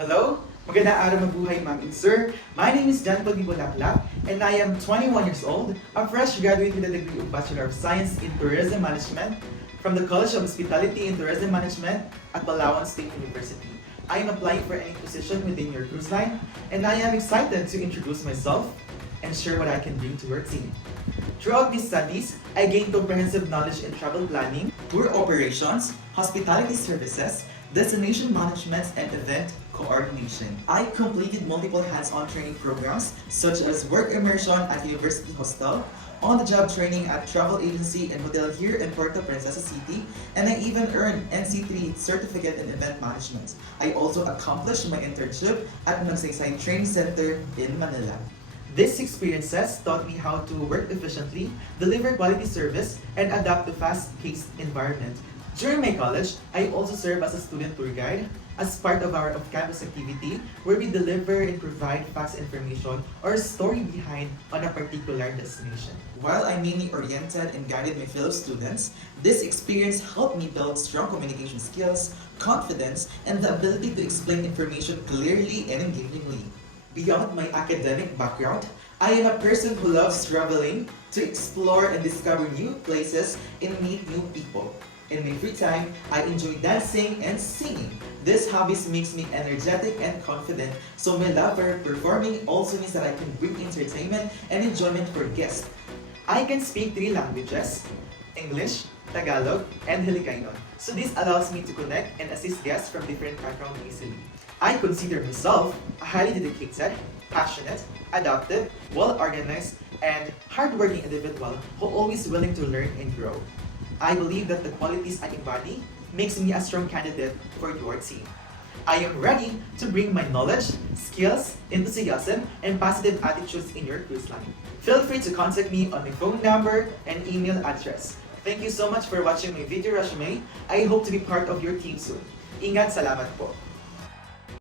Hello, magandang araw mabuhay ma'am and sir. My name is Jan Pagdibolaklak and I am 21 years old, a fresh graduate with a degree of Bachelor of Science in Tourism Management from the College of Hospitality and Tourism Management at Palawan State University. I am applying for any position within your cruise line and I am excited to introduce myself and share what I can bring to your team. Throughout these studies, I gained comprehensive knowledge in travel planning, tour operations, hospitality services, destination management, and event coordination. I completed multiple hands-on training programs such as work immersion at University Hostel, on-the-job training at travel agency and hotel here in Puerto Princesa City, and I even earned NC3 certificate in event management. I also accomplished my internship at Magsaysay Training Center in Manila. These experiences taught me how to work efficiently, deliver quality service, and adapt to fast-paced environment. During my college, I also serve as a student tour guide as part of our off-campus activity where we deliver and provide facts information or story behind on a particular destination. While I'm mainly oriented and guided my fellow students, this experience helped me build strong communication skills, confidence, and the ability to explain information clearly and engagingly. Beyond my academic background, I am a person who loves traveling, to explore and discover new places and meet new people. In my free time, I enjoy dancing and singing. These hobbies makes me energetic and confident, so my love for performing also means that I can bring entertainment and enjoyment for guests. I can speak 3 languages, English, Tagalog, and Hiligaynon. So this allows me to connect and assist guests from different backgrounds easily. I consider myself a highly dedicated, passionate, adaptive, well-organized, and hardworking individual who always willing to learn and grow. I believe that the qualities I embody makes me a strong candidate for your team. I am ready to bring my knowledge, skills, enthusiasm, and positive attitudes in your cruise line. Feel free to contact me on my phone number and email address. Thank you so much for watching my video resume. I hope to be part of your team soon. Ingat, salamat po.